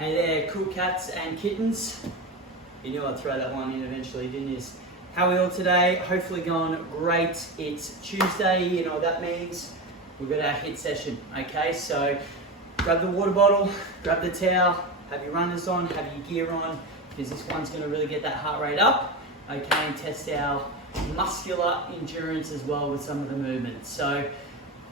Hey there, cool cats and kittens. You knew I'd throw that one in eventually, didn't you? How are we all today? Hopefully going great. It's Tuesday, you know what that means. We've got our HIIT session, okay? So grab the water bottle, grab the towel, have your runners on, have your gear on, because this one's gonna really get that heart rate up, okay? And test our muscular endurance as well with some of the movements. So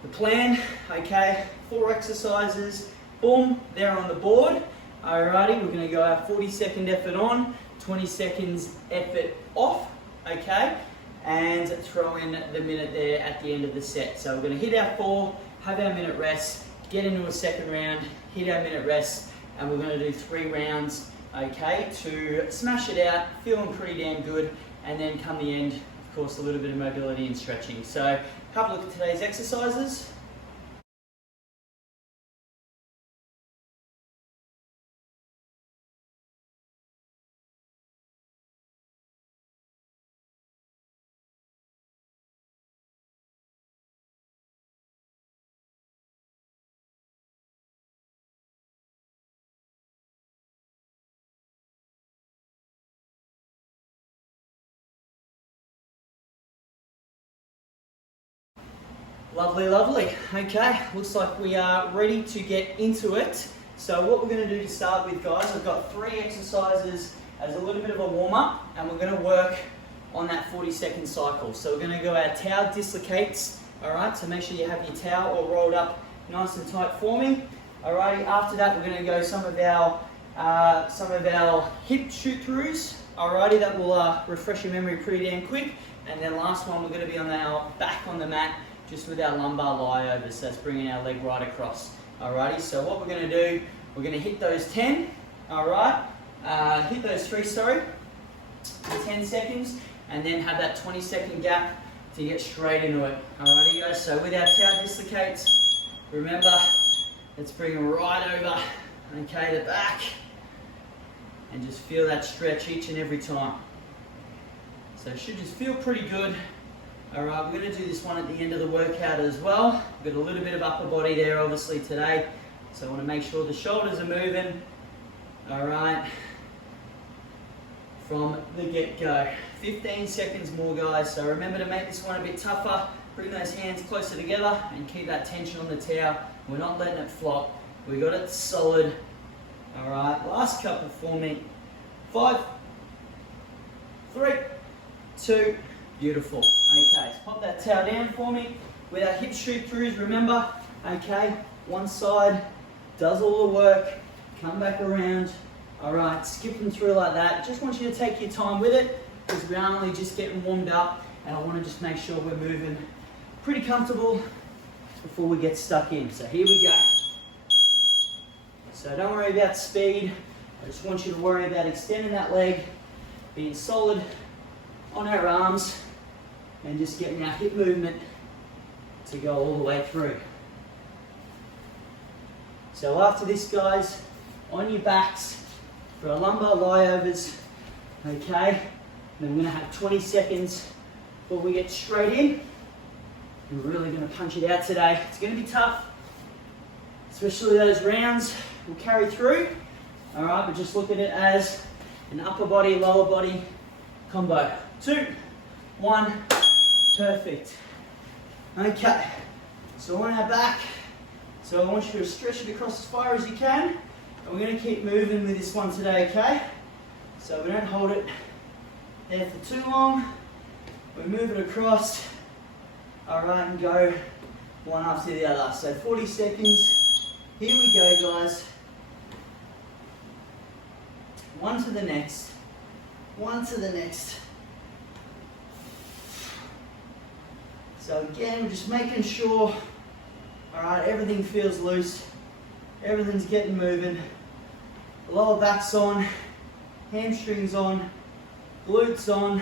the plan, okay, 4 exercises, boom, they're on the board. Alrighty, we're gonna go our 40-second effort on, 20 seconds effort off, okay? And throw in the minute there at the end of the set. So we're gonna hit our 4, have our minute rest, get into a second round, hit our minute rest, and we're gonna do 3 rounds, okay, to smash it out, feeling pretty damn good, and then come the end, of course, a little bit of mobility and stretching. So have a look at today's exercises. Lovely, lovely. Okay, looks like we are ready to get into it. So what we're going to do to start with, guys, I've got 3 exercises as a little bit of a warm-up, and we're going to work on that 40-second cycle. So we're going to go our towel dislocates, all right? So make sure you have your towel all rolled up nice and tight for me. Alrighty, after that we're going to go some of our hip shoot-throughs. Alrighty, that will refresh your memory pretty damn quick. And then last one, we're going to be on our back on the mat, just with our lumbar lie over, so that's bringing our leg right across. Alrighty, so what we're going to do, we're going to hit those 10, alright, hit those 3, sorry, for 10 seconds, and then have that 20-second gap to get straight into it. Alrighty guys, so with our towel dislocates, remember, let's bring them right over, okay, the back, and just feel that stretch each and every time. So it should just feel pretty good. Alright, we're going to do this one at the end of the workout as well. We've got a little bit of upper body there obviously today, so I want to make sure the shoulders are moving. Alright, from the get-go. 15 seconds more, guys, so remember to make this one a bit tougher. Bring those hands closer together and keep that tension on the towel. We're not letting it flop. We got it solid. Alright, last couple for me. 5, 3, 2, beautiful. Okay, so pop that towel down for me. With our hip shoot-throughs, remember, okay, one side does all the work, come back around. Alright, skipping through like that. Just want you to take your time with it, because we're only just getting warmed up, and I want to just make sure we're moving pretty comfortable before we get stuck in. So here we go. So don't worry about speed, I just want you to worry about extending that leg, being solid on our arms, and just getting our hip movement to go all the way through. So after this, guys, on your backs for our lumbar lie-overs, okay? Then we're going to have 20 seconds before we get straight in. We're really going to punch it out today. It's going to be tough, especially those rounds will carry through. All right, but just look at it as an upper body, lower body combo. 2, 1, perfect. Okay, so on our back, so I want you to stretch it across as far as you can, and we're going to keep moving with this one today, okay? So we don't hold it there for too long. We move it across, all right, and go one after the other. So 40 seconds. Here we go, guys. One to the next. One to the next. So again, we're just making sure, all right, everything feels loose. Everything's getting moving. The lower back's on, hamstrings on, glutes on.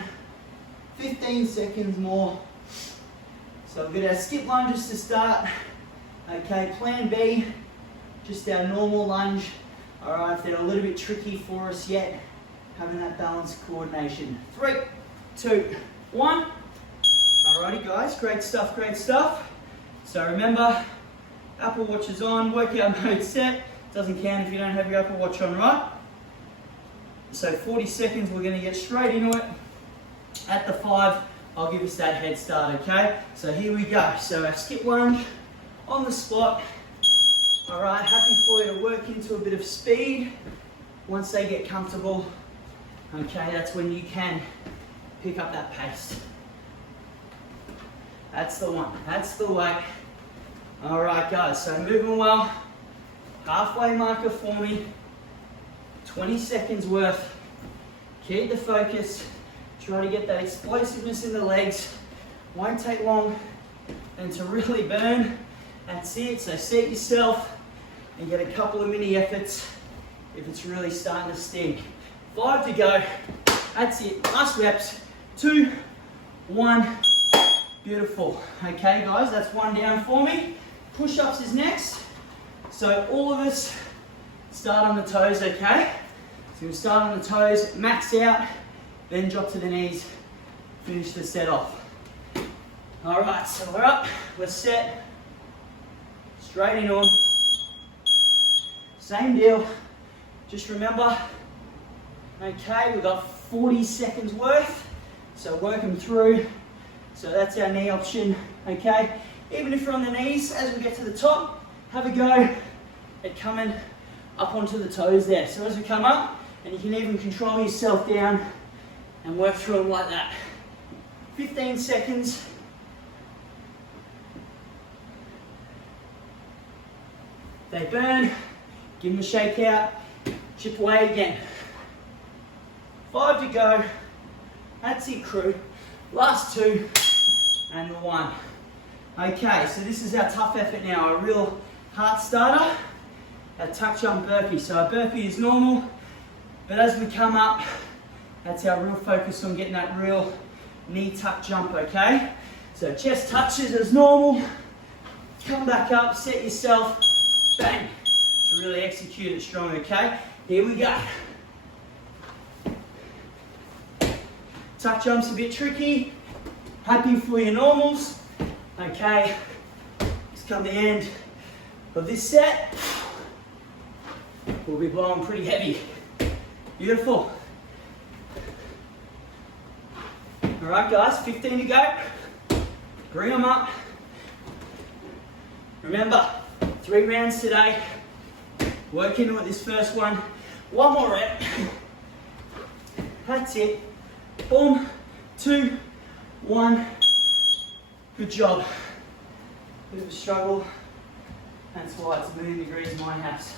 15 seconds more. So we've got our skip lunges to start. Okay, plan B, just our normal lunge. All right, if they're a little bit tricky for us yet, having that balance coordination. 3, 2, 1. Alrighty guys, great stuff, great stuff. So remember, Apple Watch is on, workout mode set. Doesn't count if you don't have your Apple Watch on, right? So 40 seconds, we're gonna get straight into it. At the 5, I'll give us that head start, okay? So here we go. So our skip lunge on the spot. All right, happy for you to work into a bit of speed. Once they get comfortable, okay, that's when you can pick up that pace. That's the one, that's the way. All right, guys, so moving well. Halfway marker for me. 20 seconds worth. Keep the focus. Try to get that explosiveness in the legs. Won't take long and to really burn. That's it. So set yourself and get a couple of mini efforts if it's really starting to sting. 5 to go. That's it. Last reps. 2, 1. Beautiful. Okay, guys, that's 1 down for me. Push-ups is next. So all of us start on the toes, okay? So we'll start on the toes, max out, then drop to the knees, finish the set off. All right, so we're up, we're set, straight in on. Same deal, just remember, okay, we've got 40 seconds worth, so work them through. So that's our knee option, okay? Even if you're on the knees, as we get to the top, have a go at coming up onto the toes there. So as we come up, and you can even control yourself down and work through them like that. 15 seconds. They burn, give them a shake out, chip away again. 5 to go. That's it, crew. Last 2 and the 1. Okay, so this is our tough effort now, a real heart starter, a tuck jump burpee. So a burpee is normal, but as we come up, that's our real focus on getting that real knee tuck jump, okay? So chest touches as normal, come back up, set yourself, bang, to really execute it strong, okay? Here we go. Tuck jump's a bit tricky, happy for your normals, okay? Let's come to the end of this set. We'll be blowing pretty heavy. Beautiful. All right, guys, 15 to go. Bring them up. Remember, 3 rounds today. Work into it this first one. 1 more rep. That's it. Boom. 2, 1. Good job. Bit of a struggle. That's why it's a million degrees in my house.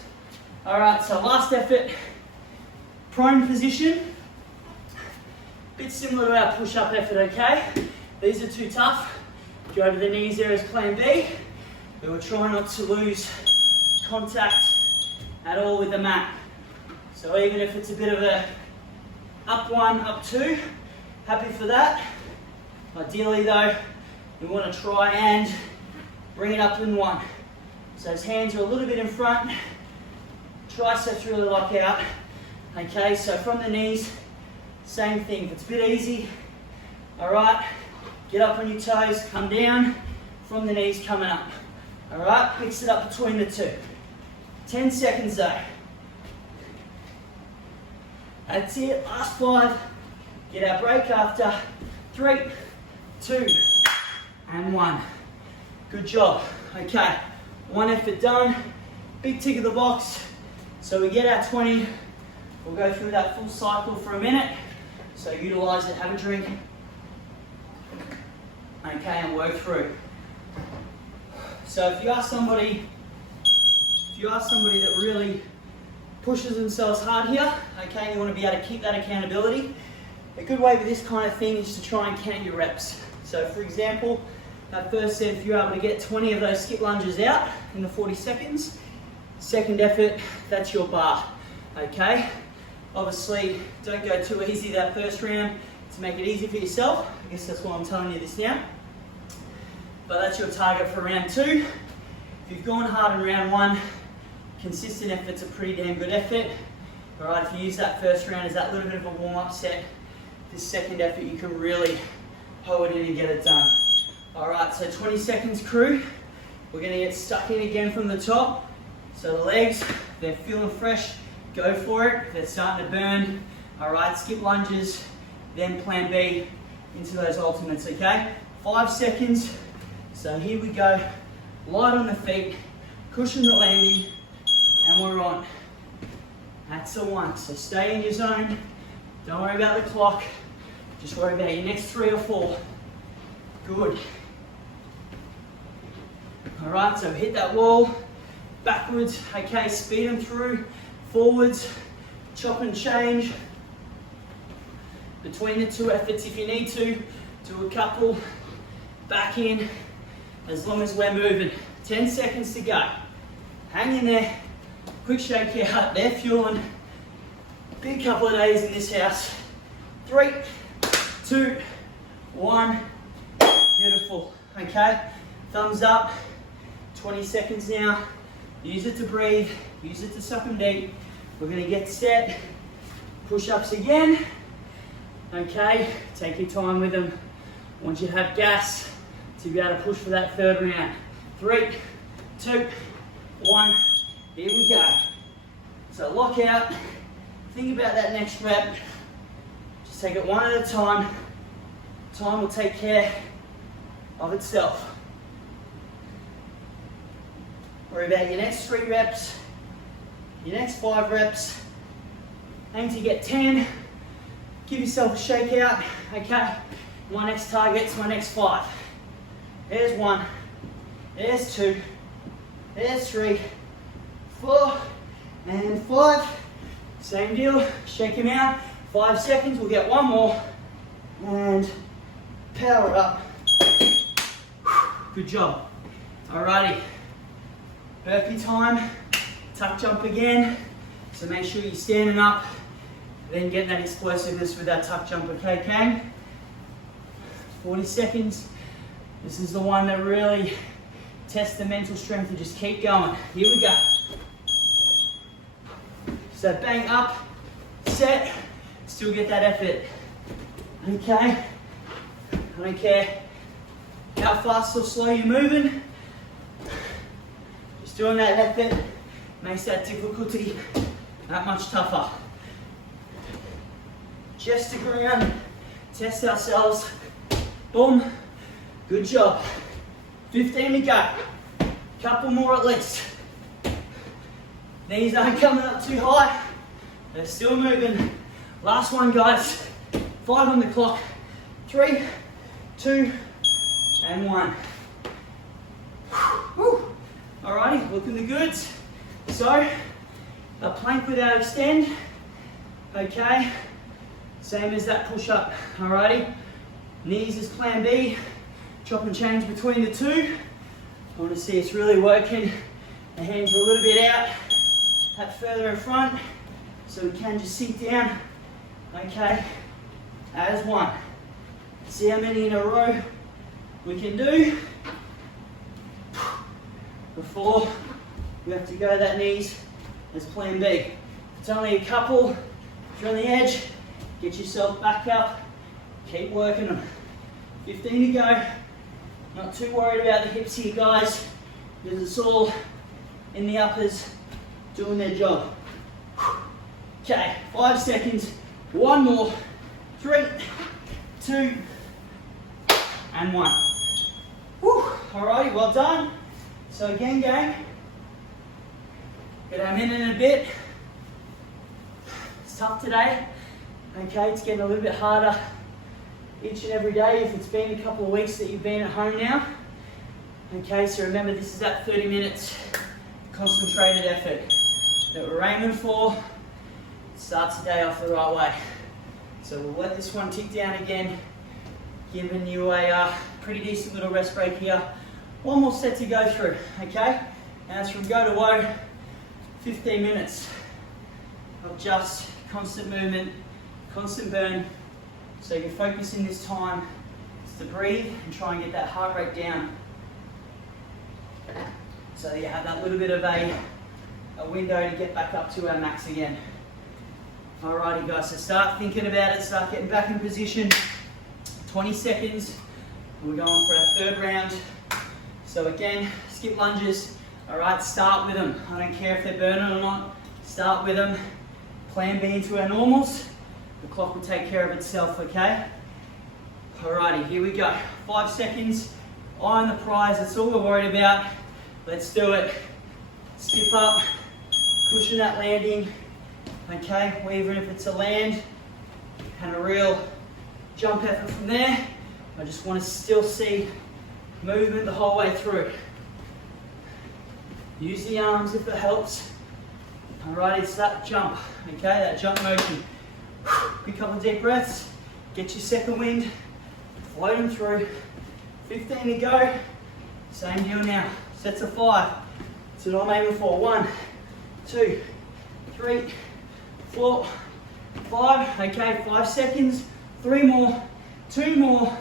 All right, so last effort. Prone position. Bit similar to our push-up effort, okay? These are too tough. Go to the knees there as plan B. But we're trying not to lose contact at all with the mat. So even if it's a bit of a up 1, up 2, happy for that. Ideally though, we want to try and bring it up in 1. So his hands are a little bit in front. Triceps really lock out. Okay, so from the knees, same thing. If it's a bit easy, all right, get up on your toes, come down, from the knees coming up. All right, mix it up between the 2. 10 seconds though. That's it, last 5. Get our break after 3, 2, and 1. Good job. Okay, 1 effort done. Big tick of the box. So we get our 20. We'll go through that full cycle for a minute. So utilize it, have a drink. Okay, and work through. So if you are somebody that really pushes themselves hard here, okay, you want to be able to keep that accountability. A good way with this kind of thing is to try and count your reps. So for example, that first set, if you're able to get 20 of those skip lunges out in the 40 seconds, second effort, that's your bar, okay? Obviously, don't go too easy that first round to make it easy for yourself. I guess that's why I'm telling you this now. But that's your target for round 2. If you've gone hard in round 1, consistent effort's a pretty damn good effort. All right, if you use that first round as that little bit of a warm-up set, this second effort you can really hoe it in and get it done. All right, so 20 seconds, crew. We're gonna get stuck in again from the top. So the legs, they're feeling fresh, go for it. If they're starting to burn, all right, skip lunges, then plan B into those ultimates, okay? 5 seconds. So here we go. Light on the feet, cushion the landing, and we're on. That's the one. So stay in your zone. Don't worry about the clock. Just worry about your next 3 or 4. Good. All right, so hit that wall. Backwards, okay, speed them through. Forwards, chop and change. Between the 2 efforts if you need to. Do a couple. Back in. As long as we're moving. 10 seconds to go. Hang in there. Quick shake out. They're fueling. Big couple of days in this house. 3, 2, 1. Beautiful. Okay. Thumbs up. 20 seconds now. Use it to breathe. Use it to suck them deep. We're going to get set. Push-ups again. Okay. Take your time with them. Once you have gas to be able to push for that 3rd round. 3, 2, 1. Here we go. So lock out. Think about that next rep. Just take it one at a time. Time will take care of itself. Worry about your next 3 reps, your next 5 reps. Aim to get 10. Give yourself a shake out. Okay. My next target's my next 5. There's 1. There's 2. There's 3. 4. And 5. Same deal. Shake him out. 5 seconds. We'll get 1 more. And power up. Good job. Alrighty. Burpee time. Tuck jump again. So make sure you're standing up. Then get that explosiveness with that tuck jump. Okay, Kang? 40 seconds. This is the one that really tests the mental strength to just keep going. Here we go. So bang up, set, still get that effort. Okay? I don't care how fast or slow you're moving. Just doing that effort makes that difficulty that much tougher. Chest to ground, test ourselves. Boom. Good job. 15 to go. Couple more at least. Knees aren't coming up too high. They're still moving. Last one, guys. 5 on the clock. 3, 2, and 1. Whew. Alrighty, looking the goods. So, a plank without extend. Okay. Same as that push-up. Alrighty. Knees is plan B. Chop and change between the 2. I want to see us really working. The hands are a little bit out. That further in front. So we can just sink down. Okay. As 1. See how many in a row we can do. Before we have to go that knees as plan B. If it's only a couple, if you're on the edge, get yourself back up. Keep working them. 15 to go. Not too worried about the hips here, guys, because it's all in the uppers doing their job. Okay, 5 seconds. 1 more. 3, 2, and 1. Whew. Alrighty, well done. So again, gang, get our minute in a bit. It's tough today. Okay, it's getting a little bit harder each and every day if it's been a couple of weeks that you've been at home now. Okay, so remember this is that 30 minutes concentrated effort that we're aiming for. Starts the day off the right way. So we'll let this one tick down again, giving you a pretty decent little rest break here. 1 more set to go through, okay? And it's from go to woe, 15 minutes of just constant movement, constant burn. So your focus in this time is to breathe and try and get that heart rate down. So you have that little bit of a window to get back up to our max again. Alrighty guys, so start thinking about it, start getting back in position. 20 seconds, we're going for our 3rd round. So again, skip lunges, All right, start with them. I don't care if they're burning or not. Start with them. Plan B into our normals. The clock will take care of itself, okay? Alrighty, here we go. 5 seconds. Eye on the prize, that's all we're worried about. Let's do it. Skip up, cushion that landing. Okay, well, even if it's a land and a real jump effort from there, I just want to still see movement the whole way through. Use the arms if it helps. Alright, it's that jump, okay, that jump motion. Good couple of deep breaths, get your second wind, float them through. 15 to go, same deal now. Sets of 5, that's what I'm aiming for. 1, 2, 3, 4, 5, okay, 5 seconds, 3 more, 2 more,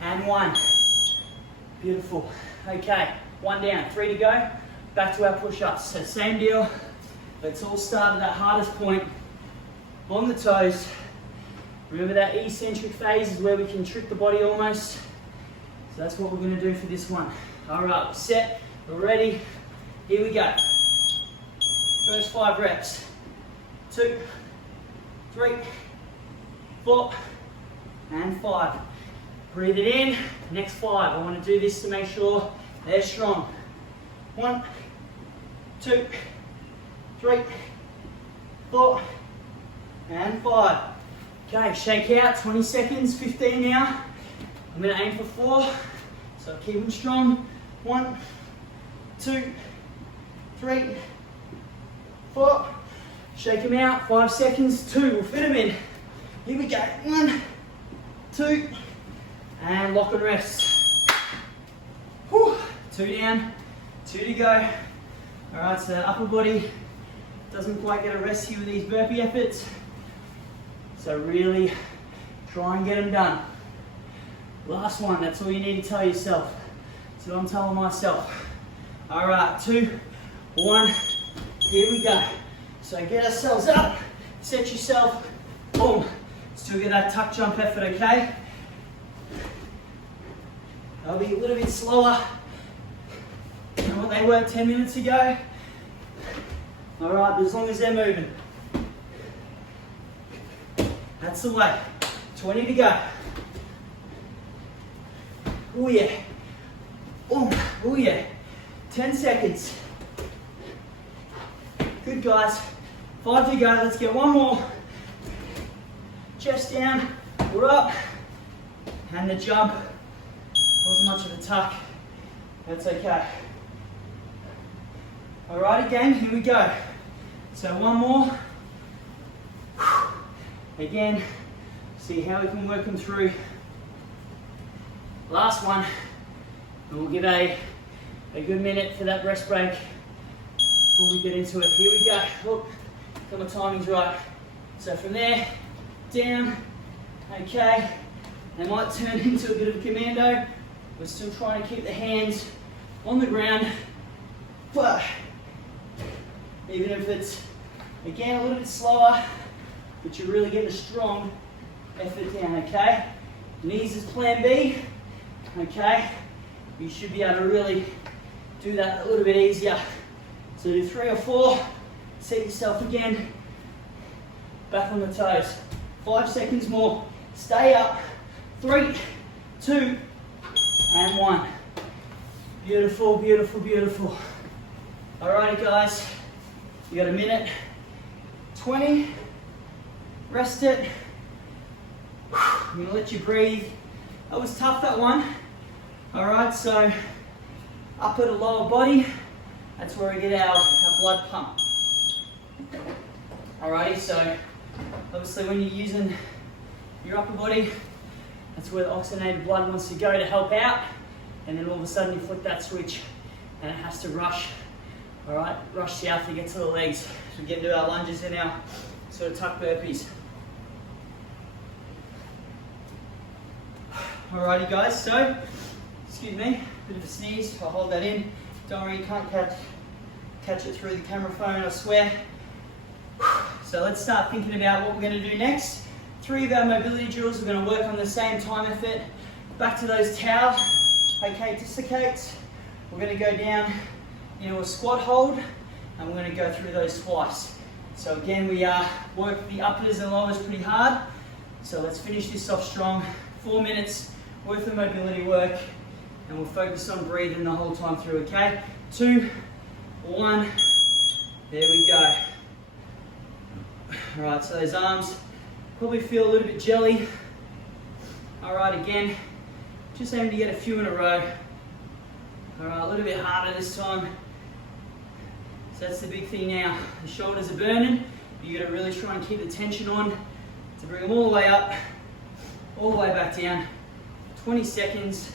and 1. Beautiful, okay, 1 down, 3 to go, back to our push-ups. So same deal, let's all start at that hardest point, on the toes. Remember that eccentric phase is where we can trick the body almost. So that's what we're going to do for this one. All right, we're set, we're ready, here we go. First 5 reps, 2, 3, 4, and 5. Breathe it in, next 5. I want to do this to make sure they're strong. 1, 2, 3, 4, and 5. Okay, shake out, 20 seconds, 15 now. I'm going to aim for 4, so keep them strong. 1, 2, 3, 4. Shake them out, 5 seconds, 2. We'll fit them in. Here we go. 1, 2, and lock and rest. Whew. 2 down, 2 to go. All right, so that upper body doesn't quite get a rest here with these burpee efforts. So really try and get them done. Last one, that's all you need to tell yourself. That's what I'm telling myself. All right, 2, 1, here we go. So get ourselves up, set yourself, boom. Still get that tuck jump effort, okay? They'll be a little bit slower than what they were 10 minutes ago. All right, but as long as they're moving. That's the way. 20 to go. Oh yeah. Oh yeah. 10 seconds. Good guys. 5 to go. Let's get one more. Chest down. We're up. And the jump. Wasn't much of a tuck. That's okay. Alrighty gang, here we go. So one more. Again, see how we can work them through. Last one, and we'll give a good minute for that rest break before we get into it. Here we go. Look, got my timings right. So from there, down, okay. They might turn into a bit of a commando. We're still trying to keep the hands on the ground. But even if it's, again, a little bit slower, but you're really getting a strong effort down, okay? Knees is plan B, okay? You should be able to really do that a little bit easier. So do 3 or 4, set yourself again, back on the toes. 5 seconds more, stay up. 3, 2, and 1. Beautiful, beautiful, beautiful. Alrighty guys, you got a minute. 20. Rest it. I'm gonna let you breathe. That was tough, that one. All right, so upper to lower body, that's where we get our blood pump. Alrighty, so obviously when you're using your upper body, that's where the oxygenated blood wants to go to help out, and then all of a sudden you flip that switch and it has to rush. All right, rush south to get to the legs. So we get into our lunges and our sort of tuck burpees. Alrighty guys, so, excuse me, bit of a sneeze, I'll hold that in. Don't worry, you can't catch it through the camera phone, I swear. So let's start thinking about what we're going to do next. 3 of our mobility drills, we're going to work on the same time effort. Back to those towel, okay, dislocates. We're going to go down into a squat hold, and we're going to go through those twice. So again, we work the uppers and lowers pretty hard. So let's finish this off strong. 4 minutes worth of mobility work, and we'll focus on breathing the whole time through, okay? 2, 1, there we go. All right, so those arms probably feel a little bit jelly. All right, again, just aim to get a few in a row. All right, a little bit harder this time. So that's the big thing now. The shoulders are burning. You gotta really try and keep the tension on to bring them all the way up, all the way back down. 20 seconds.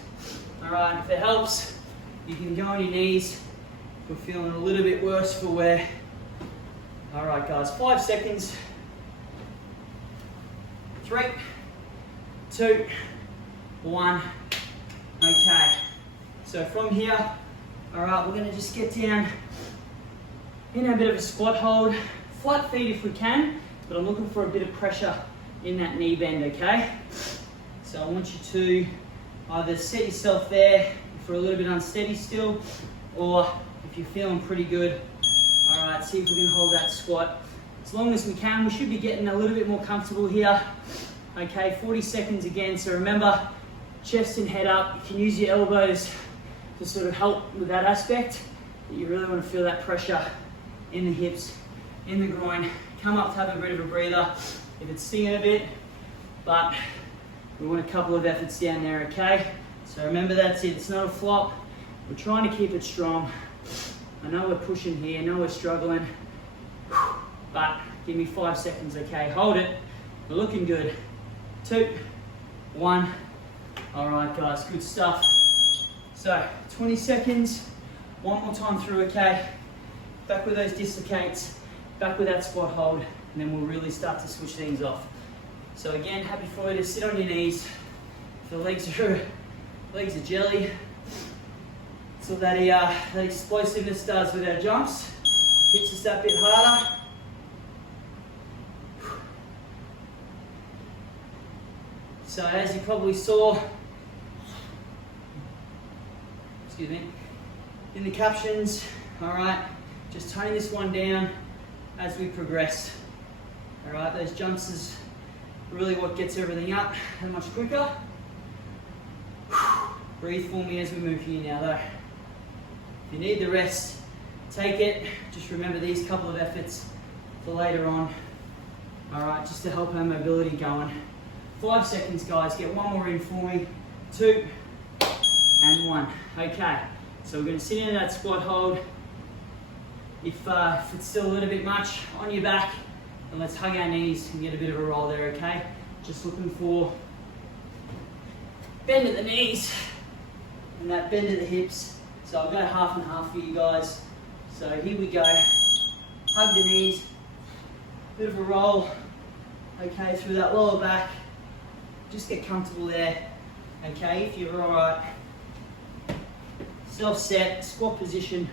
All right, if it helps, you can go on your knees. If we're feeling a little bit worse for wear. All right, guys, 5 seconds. 3, 2, 1. Okay. So from here, all right, we're gonna just get down in a bit of a squat hold. Flat feet if we can, but I'm looking for a bit of pressure in that knee bend, okay? So I want you to either set yourself there if we're a little bit unsteady still, or if you're feeling pretty good, all right, see if we can hold that squat as long as we can. We should be getting a little bit more comfortable here. Okay, 40 seconds again. So remember, chest and head up. You can use your elbows to sort of help with that aspect, but you really want to feel that pressure in the hips, in the groin. Come up to have a bit of a breather if it's stinging a bit, but we want a couple of efforts down there, okay? So remember, that's it. It's not a flop. We're trying to keep it strong. I know we're pushing here, I know we're struggling, but give me 5 seconds, okay? Hold it. We're looking good. 2, 1. All right, guys, good stuff. So 20 seconds. One more time through, okay? Back with those dislocates, back with that squat hold, and then we'll really start to switch things off. So again, happy for you to sit on your knees. If the legs are jelly, so that explosiveness starts with our jumps. Hits us that bit harder. So as you probably saw, excuse me, in the captions, all right, just tone this one down as we progress. All right, those jumps is really what gets everything up that much quicker. Breathe for me as we move here now though. If you need the rest, take it. Just remember these couple of efforts for later on. All right, just to help our mobility going. 5 seconds, guys. Get one more in for me. 2 and 1. Okay, so we're going to sit in that squat hold. If it's still a little bit much on your back, then let's hug our knees and get a bit of a roll there, okay? Just looking for bend at the knees and that bend at the hips. So I'll go half and half for you guys. So here we go. Hug the knees, bit of a roll, okay, through that lower back. Just get comfortable there, okay, if you're all right. Self-set, squat position.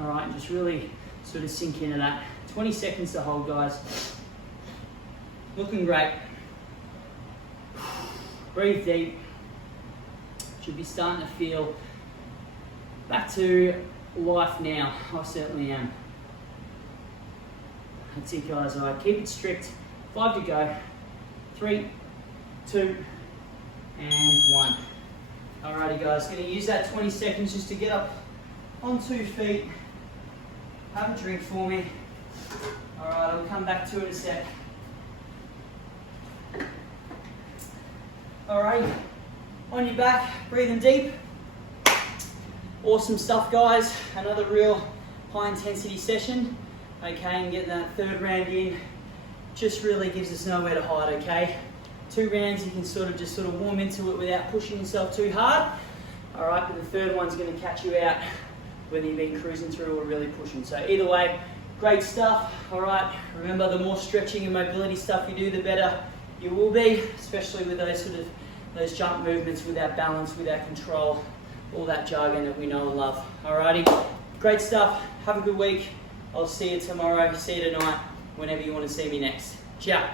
All right, just really sort of sink into that. 20 seconds to hold, guys. Looking great. Breathe deep. Should be starting to feel back to life now. I certainly am. That's it, guys. All right, keep it strict. 5 to go. 3, 2, and 1. Alrighty, guys, gonna use that 20 seconds just to get up on 2 feet. Have a drink for me. Alright, I'll come back to it in a sec. Alright, on your back, breathing deep. Awesome stuff, guys. Another real high intensity session. Okay, and getting that 3rd round in just really gives us nowhere to hide, okay? 2 rounds, you can sort of warm into it without pushing yourself too hard. All right, but the 3rd one's gonna catch you out whether you've been cruising through or really pushing. So either way, great stuff. All right, remember, the more stretching and mobility stuff you do, the better you will be, especially with those jump movements, with our balance, with our control, all that jargon that we know and love. Alrighty, great stuff. Have a good week. I'll see you tomorrow, see you tonight, whenever you want to see me next. Ciao.